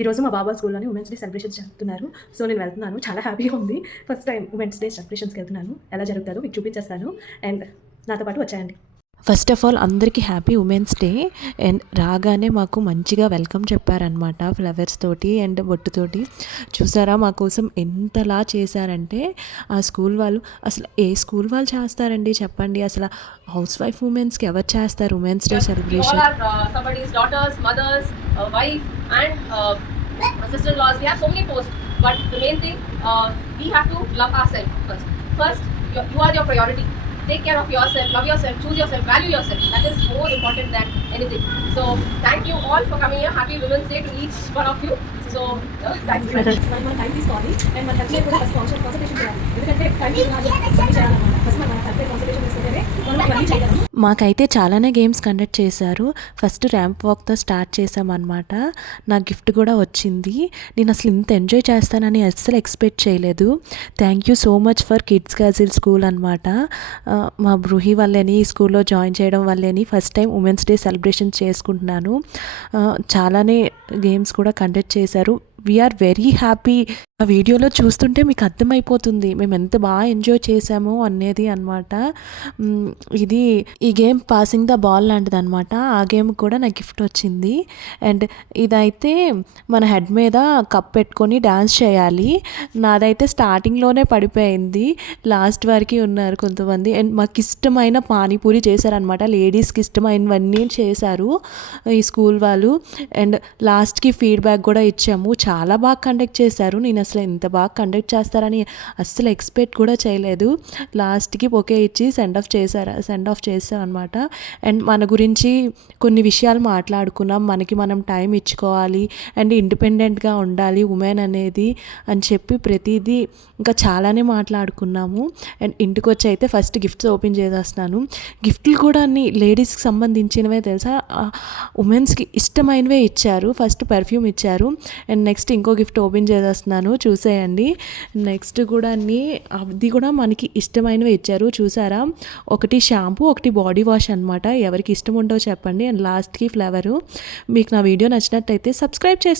ఈరోజు మా బాబా స్కూల్లోని ఉమెన్స్ డే సెలబ్రేషన్స్ జరుగుతున్నారు. సో నేను వెళ్తున్నాను. చాలా హ్యాపీగా ఉంది. ఫస్ట్ టైం ఉమెన్స్ డే సెలబ్రేషన్స్కి వెళ్తున్నాను. ఎలా జరుగుతుందో మీకు చూపించేస్తాను. అండ్ నాతో పాటు వచ్చేయండి. ఫస్ట్ ఆఫ్ ఆల్ అందరికీ హ్యాపీ ఉమెన్స్ డే. అండ్ రాగానే మాకు మంచిగా వెల్కమ్ చెప్పారనమాట, ఫ్లవర్స్ తోటి అండ్ బొట్టుతోటి. చూసారా మా కోసం ఎంతలా చేశారంటే ఆ స్కూల్ వాళ్ళు. అసలు ఏ స్కూల్ వాళ్ళు చేస్తారండి చెప్పండి? అసలు హౌస్ వైఫ్ ఉమెన్స్కి ఎవరు చేస్తారు women's day celebration? sister-in-laws, we have so many posts, but the main thing, we have to love ourselves first. First, you are your priority. Take care of yourself, love yourself, choose yourself, value yourself. That is more important than anything. So, thank you all for coming here. Happy Women's Day to each one of you. So, thanks very much. మన time తీసుకోవాలి and మన health కూడా first concentration చేయాలి. ఎందుకంటే time చేయాలన్నమాట. First మన health concentration చేసుకుంటేనే మనం ఇవన్నీ చేయగలము. మాకైతే చాలానే గేమ్స్ కండక్ట్ చేశారు. ఫస్ట్ ర్యాంప్ వాక్తో స్టార్ట్ చేసామన్నమాట. నా గిఫ్ట్ కూడా వచ్చింది. నేను అసలు ఇంత ఎంజాయ్ చేస్తానని అస్సలు ఎక్స్పెక్ట్ చేయలేదు. Thank you so much for kids గాజిల్ స్కూల్ అనమాట. మా బ్రూహి వల్లేని ఈ స్కూల్లో జాయిన్ చేయడం వల్లేని first time women's day celebration చేసుకుంటున్నాను. చాలానే గేమ్స్ కూడా కండక్ట్ చేశారు. We're very happy. ఆ వీడియోలో చూస్తుంటే మీకు అర్థమైపోతుంది మేము ఎంత బాగా ఎంజాయ్ చేసామో అనేది అనమాట. ఈ గేమ్ పాసింగ్ ద బాల్ లాంటిది అనమాట. ఆ గేమ్ కూడా నాకు గిఫ్ట్ వచ్చింది. అండ్ ఇదైతే మన హెడ్ మీద కప్ పెట్టుకొని డ్యాన్స్ చేయాలి. నాదైతే స్టార్టింగ్లోనే పడిపోయింది. లాస్ట్ వరకు ఉన్నారు కొంతమంది. అండ్ మాకు ఇష్టమైన పానీపూరి చేశారనమాట. లేడీస్కి ఇష్టమైనవన్నీ చేశారు ఈ స్కూల్ వాళ్ళు. అండ్ లాస్ట్కి ఫీడ్బ్యాక్ కూడా ఇచ్చాము. చాలా బాగా కండక్ట్ చేశారు. నేను అసలు ఎంత బాగా కండక్ట్ చేస్తారని అస్సలు ఎక్స్పెక్ట్ కూడా చేయలేదు. లాస్ట్కి బొకే ఇచ్చి సెండ్ ఆఫ్ చేసాం అనమాట. అండ్ మన గురించి కొన్ని విషయాలు మాట్లాడుకున్నాం. మనకి మనం టైం ఇచ్చుకోవాలి అండ్ ఇండిపెండెంట్గా ఉండాలి ఉమెన్ అనేది అని చెప్పి ప్రతిదీ ఇంకా చాలానే మాట్లాడుకున్నాము. అండ్ ఇంటికి వచ్చి అయితే ఫస్ట్ గిఫ్ట్స్ ఓపెన్ చేసేస్తున్నాను. గిఫ్ట్లు కూడా అన్ని లేడీస్కి సంబంధించినవే తెలుసా. ఉమెన్స్కి ఇష్టమైనవే ఇచ్చారు. ఫస్ట్ పెర్ఫ్యూమ్ ఇచ్చారు. అండ్ నెక్స్ట్ ఇంకో గిఫ్ట్ ఓపెన్ చేసేస్తున్నాను, చూసేయండి. నెక్స్ట్ కూడా అది కూడా మనకి ఇష్టమైనవి ఇచ్చారు. చూసారా, ఒకటి షాంపూ, ఒకటి బాడీ వాష్ అనమాట. ఎవరికి ఇష్టం ఉండో చెప్పండి. అండ్ లాస్ట్కి ఫ్లేవరు. మీకు నా వీడియో నచ్చినట్టయితే సబ్స్క్రైబ్ చేసుకోండి.